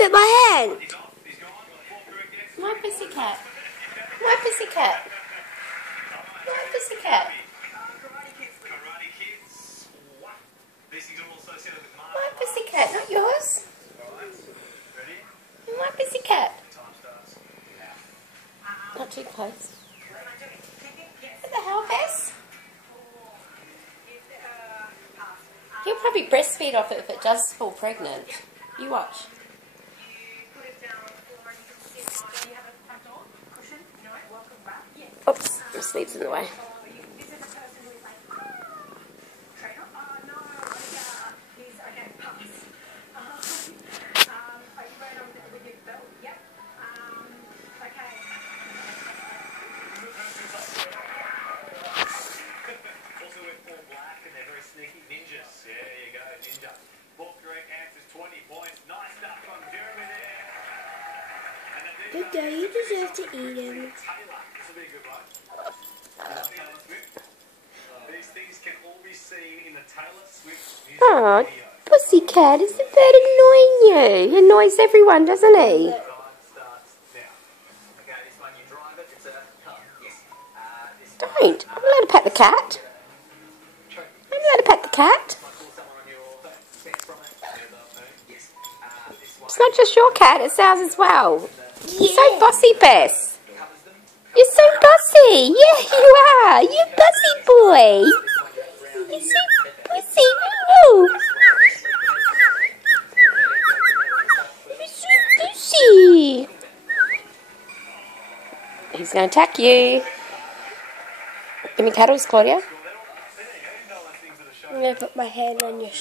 bit my hand. My pussycat. My pussycat. My pussycat. My pussycat, not yours. My pussycat. Not too close. What the hell, Bess? He'll probably breastfeed off it if it does fall pregnant. You watch. Oops, my sleeve's in the way. Good day, you deserve to eat him. Oh, pussycat, is the bird annoying you? He annoys everyone, doesn't he? Don't. I'm allowed to pet the cat. I'm allowed to pet the cat. It's not just your cat, it's ours as well. You're so bossy, Bess. You're so bossy. Yeah, you are. You bossy boy. You're so bossy. Ooh. You're so bossy. He's going to attack you. Give me cuddles, Claudia. I'm going to put my hand on your shoulder.